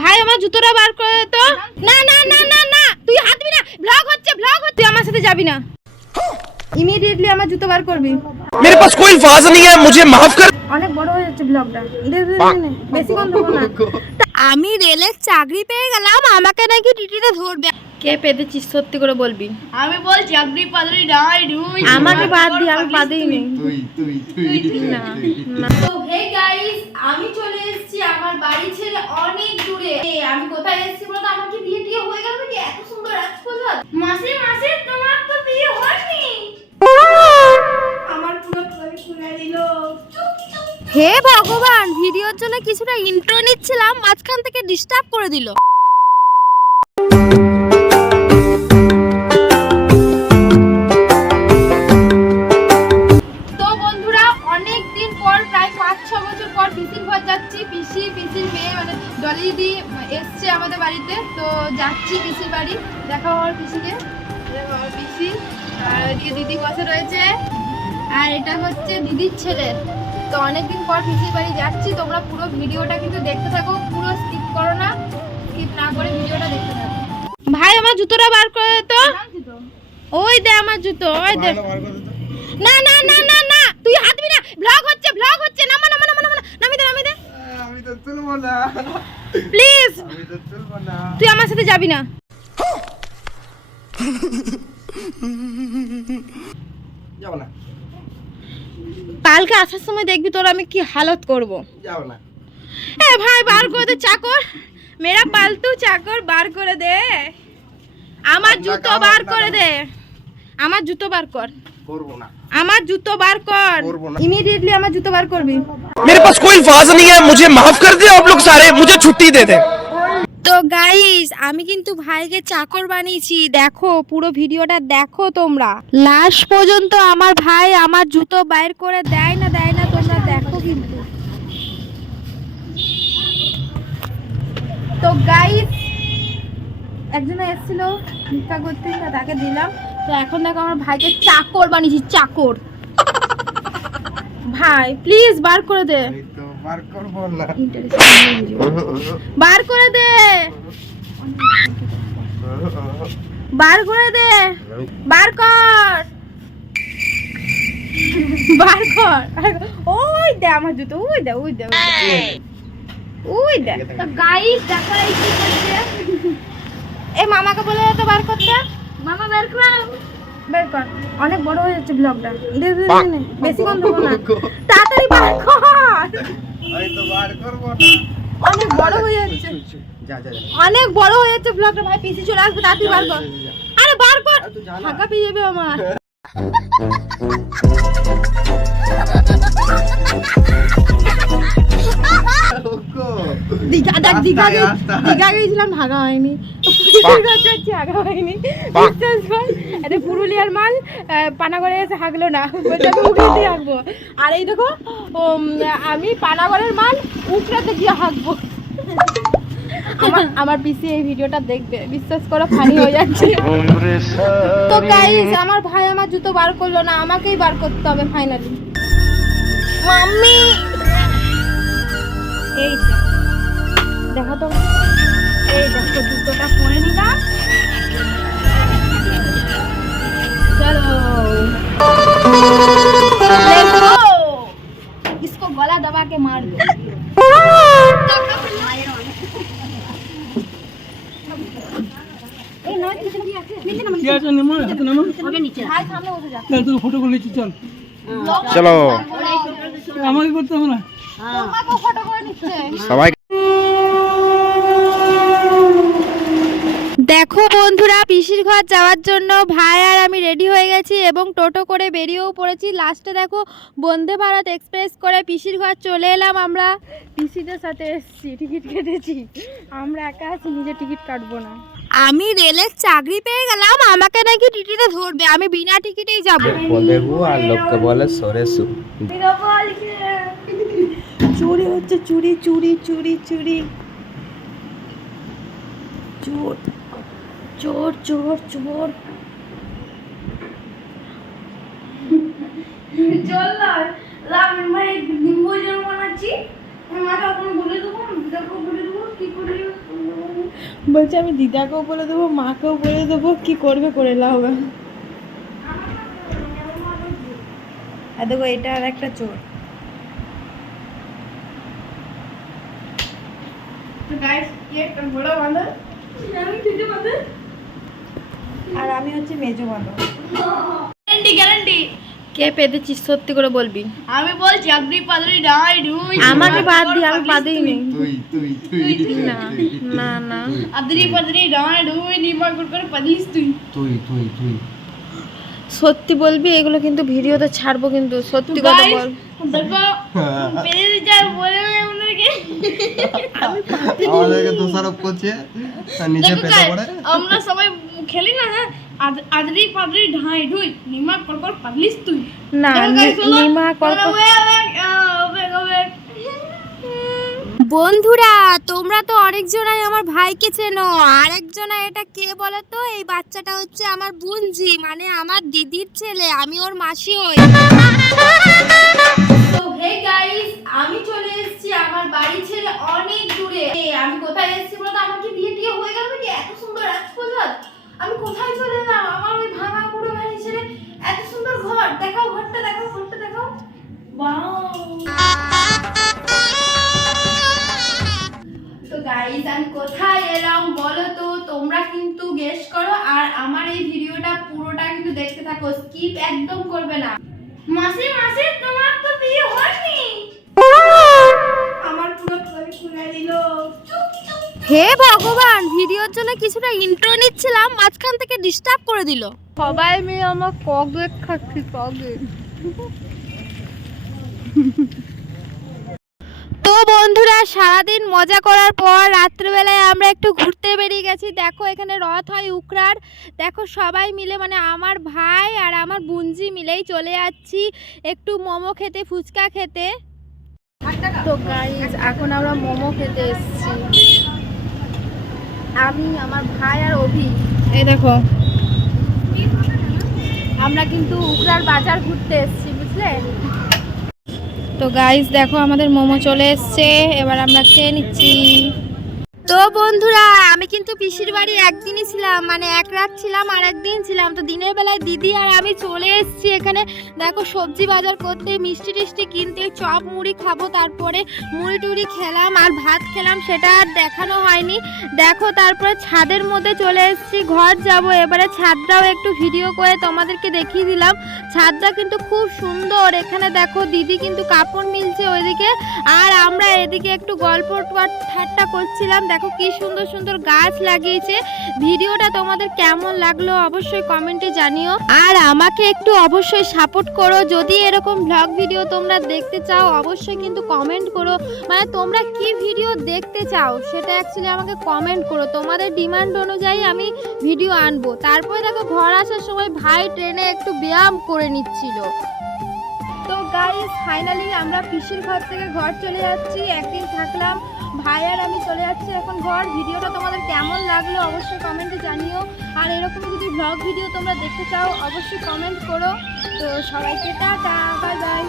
ভাই আমার জুতোটা বার করে তো। না না না না না, তুই হাত দিবি না, ব্লগ হচ্ছে তুই আমার সাথে যাবি না। ইমিডিয়েটলি আমার জুতো বার করবি। मेरे पास कोई अल्फाज नहीं है, मुझे माफ कर। অনেক বড় হয়ে যাচ্ছে ব্লগটা, বেশি কোন দেবো না। আমি রেলের চাকরি পেয়ে গেলাম, আমাকে নাকি টিটিতে ধরবে। কে পেতেছিস সত্যি করে বলবি? আমি বল চাকরি পাদরি নাই ঢুই আমাকে বাদ দি, আমি বাদেই নেই। তুই না তো হে গাইস, আমি চলে এসেছি আমার বাড়ি ছেড়ে অনেক দূরে। আমি কোথায় এসেছি বলো তো? আমার কি বিয়ে টিয়ে হয়ে গেল নাকি? এত সুন্দর রাজপ্রসাদ। মাসি মাসি, তোমার তো বিয়ে হয়নি। আমার পুরো ছবি খুলে দিল। হে ভগবান, ভিডিওর জন্য কিছুটা ইন্ট্রো নিচ্ছিলাম, মাঝখান থেকে ডিস্টার্ব করে দিল। তো বন্ধুরা, অনেক দিন পর, প্রায় 5-6 বছর পর পিসির ঘর যাচ্ছি। পিসির মেয়ে মানে ডলি দিদি এসছে আমাদের বাড়িতে, তো যাচ্ছি পিসির বাড়ি। দেখা হওয়ার পিসিকে, পিসি আর এদিকে দিদি বসে রয়েছে, আর এটা হচ্ছে দিদির ছেলে। তো অনেকদিন পর পিসির বাড়ি যাচ্ছি। তোমরা পুরো ভিডিওটা কিন্তু দেখতে থাকো, পুরো স্কিপ করো না, স্কিপ না করে ভিডিওটা দেখতে থাকো। ভাই আমার জুতোটা বার করে তো। ওই দে আমার জুতো, ওই দে। না না না না না, তুই হাত দিবি না, ব্লগ হচ্ছে নামা নামা নামা নামা, নামি দে। আমি তো চলবো না, প্লিজ আমি তো চলবো না। তুই আমার সাথে যাবি না। যাও না, কালকে আসার সময় দেখবি তোর আমি কি হালত করব। যাও না। এ ভাই বার করে দে চাকর, মেরা পালতু চাকর বার করে দে। আমার জুতো বার করে দে, আমার জুতো বার কর। করবো না, আমার জুতো বার কর, ইমিডিয়েটলি আমার জুতো বার করবি। मेरे पास कोई अल्फाज नहीं है, मुझे माफ कर दे आप लोग सारे, मुझे छुट्टी दे दे। তো গাইস, আমি কিন্তু ভাইকে চাকর বানিয়েছি। দেখো পুরো ভিডিওটা দেখো তোমরা লাস্ট পর্যন্ত। আমার ভাই আমার জুতো বাইর করে দেয় না তোমরা দেখো কিন্তু। তো গাইস, একজন এসেছিল ভিক্ষা করতে, তাকে দিলাম। তো এখন দেখো আমার ভাইকে চাকর বানিয়েছি, চাকর। ভাই প্লিজ বার করে দে, আমি তো বার করবো না, বার করে দে, বার করে দে, বার কর, বার কর। ওই দে আমার জুতো, ওই দে তো গাইস দেখো এই কি করছে। এই মামাকে বলে তো বার করতে। মামা বের কর, অনেক বড় হয়ে যাচ্ছে ব্লগটা, বেশি কোন দেবো না, তাড়াতাড়ি বার কর। আমি তো বার করবো না, অনেক বড় হয়ে যাচ্ছে, যা যা যা। অনেক বড় হয়ে যাচ্ছে ব্লগটা। ভাই পিসি চলে আসবে, তাড়াতাড়ি বার কর। আরে বার কর, তুই যা না। ফাঁকা পেয়ে যাবে আমার। দীঘা গেছিলাম, ভাগা হয়নি। বিশ্বাস কর, এটা পুরুলিয়ার মাল, পানাগড়ে এসে হাগলো না, উগড়াতে হাঁকবো। আর এই দেখো আমি পানাগড়ের মাল উগড়াতে গিয়ে হাঁকবো। আমার পিসি এই ভিডিওটা দেখবে, বিশ্বাস করো ফানি হয়ে যাচ্ছে। তো গাইস, আমার ভাই আমার জুতো বার করলো না, আমাকেই বার করতে হবে ফাইনালি। মাম্মি এই দেখো তো, এই দেখো জুতোটা পরে নিলাম। চলো इसको गला दबा के मार दो। চলো আমাকে করতে হবে না, সবাই। দেখো বন্ধুরা, পিসির ঘর যাওয়ার জন্য ভাই আর আমি রেডি হয়ে গেছি এবং টোটো করে বেরিয়েও পড়েছি। লাস্টে দেখো বন্দে ভারত এক্সপ্রেস করে পিসির ঘর চলে এলাম। আমরা পিসিদের সাথে এসেছি, টিকিট কেটেছি। আমরা একা আছি, নিজে টিকিট কাটবো না। আমি রেলের চাকরি পেয়ে গেলাম, আমাকে নাকি টিটিতে ধরবে, আমি বিনা টিকিটেই যাব। আর লোককে বলে সরেসু। চুরি হচ্ছে, চুরি চুরি চুরি চুরি, চোর চোর চোর চোর। চল না রামের মায়ের নিম্বু জল বানাচ্ছি, মাকে এখন বলে দেবো, দেখো বলে দেবো কি করে বলছে আমি দিদাকেও বলে দেবো, মাকেও বলে দেবো, কি করবে করে নাও। আর দেখো এটা আর একটা চোর। তো গাইস ये একটা বড় বাঁদর, আমি ছোট বাঁদর, আর আমি হচ্ছে মেজো বাঁদর। Guarantee guarantee. কে পেতেছিস সত্যি করে বলবি? আমি বলছি আগ্রি পাদরি নাই ঢুই। আমাকে বাদ দি, আমি বাদেই নেই। তুই না না না, আদ্রি পাদরি নাই ঢুই নিমা করে পাদিস তুই। তুই সত্যি বলবি, এগুলো কিন্তু ভিডিওতে ছাড়বো, কিন্তু সত্যি কথা Guys, বল। দেখো পেরে যায় বলে ওনাকে। আমাদেরকে দোষারোপ করছে আর নিজে দেখো পেতে guys, পড়ে। আমরা সবাই খেলি না, হ্যাঁ আদ্রি পাদরি ঢাই ঢুই নিমা করে পাদিস তুই। না নিমা কল্প। বন্ধুরা তোমরা তো অনেকজনাই আমার ভাইকে চেনো, আর একজনা এটা কে বলো তো? এই বাচ্চাটা হচ্ছে আমার বুনজি, মানে আমার দিদির ছেলে, আমি ওর মাসি হই। তো হে গাইস, আমি চলে এসেছি আমার বাড়ি ছেড়ে অনেক দূরে। আমি কোথায় এসেছি বলতো? আমার কি বিয়ে টিয়ে হয়ে গেল নাকি? এত সুন্দর রাজপ্রসাদ, আমি কোথায় চলে এলাম? আমার ওই ভাঙা পুরো বাড়ি ছেড়ে এত সুন্দর ঘর। দেখাও ঘরটা, দেখাও ঘরটা, দেখাও। ওয়াও। তো গাইস আমি কোথায় এলাম বলো তো? তোমরা কিন্তু গেস করো, আর আমার এই ভিডিওটা পুরোটা কিন্তু দেখতে থাকো, স্কিপ একদম করবে না। মাসি মাসি তোমার তো বিয়ে হয়নি। আমার পুরো ছবি খুলে দিল। হে ভগবান, ভিডিওর জন্য কিছুটা ইন্ট্রো নিচ্ছিলাম, মাঝখান থেকে ডিস্টার্ব করে দিল। সবাই মিলে আমার কগেট খাচ্ছি, কগেট। তো বন্ধুরা সারাদিন মজা করার পর রাত্রিবেলায় আমরা একটু ঘুরতে বেরিয়ে গেছি। দেখো এখানে রথ হয় উকরার, দেখো সবাই মিলে, মানে আমার ভাই আর আমার বুনজি মিলেই চলে যাচ্ছি একটু মোমো খেতে, ফুচকা খেতে। তো গাইস এখন আমরা মোমো খেতে এসেছি, আমি, আমার ভাই আর অভি। এই দেখো আমরা কিন্তু উকরার বাজার ঘুরতে এসেছি, বুঝলে? তো গাইস দেখো আমাদের মোমো চলে এসছে, এবার আমরা খেয়ে নিচ্ছি। তো বন্ধুরা আমি কিন্তু পিসির বাড়ি একদিনই ছিলাম, মানে এক রাত ছিলাম আর একদিন ছিলাম। তো দিনের বেলায় দিদি আর আমি চলে এসেছি এখানে, দেখো সবজি বাজার করতে, মিষ্টি টিষ্টি কিনতে, চপ মুড়ি খাবো, তারপরে মুড়ি টুড়ি খেলাম আর ভাত খেলাম, সেটা আর দেখানো হয়নি। দেখো তারপরে ছাদের মধ্যে চলে এসেছি, ঘর যাব এবারে। ছাদটাও একটু ভিডিও করে তোমাদেরকে দেখিয়ে দিলাম, ছাদটা কিন্তু খুব সুন্দর। এখানে দেখো দিদি কিন্তু কাপড় মিলছে ওইদিকে, আর আমরা এদিকে একটু গল্প ঠাট্টা করছিলাম। দেখো কি সুন্দর সুন্দর গাছ লাগিয়েছে। ভিডিওটা তোমাদের কেমন লাগলো অবশ্যই কমেন্টে জানিও, আর আমাকে একটু অবশ্যই সাপোর্ট করো। যদি এরকম ব্লগ ভিডিও তোমরা দেখতে চাও অবশ্যই কিন্তু কমেন্ট করো, মানে তোমরা কি ভিডিও দেখতে চাও সেটা অ্যাকচুয়ালি আমাকে কমেন্ট করো, তোমাদের ডিমান্ড অনুযায়ী আমি ভিডিও আনবো। তারপরে দেখো ঘর আসার সময় ভাই ট্রেনে একটু ব্যায়াম করে নিচ্ছিল। তো গাইস ফাইনালি আমরা পিসির ঘর থেকে ঘর চলে যাচ্ছি, একদিন থাকলাম, ভাই আর আমি চলে যাচ্ছি এখন ঘর। ভিডিওটা তোমাদের কেমন লাগলো অবশ্যই কমেন্টে জানিও, আর এরকম যদি ব্লগ ভিডিও তোমরা দেখতে চাও অবশ্যই কমেন্ট করো। তো সবাইকে টাটা, বাই বাই।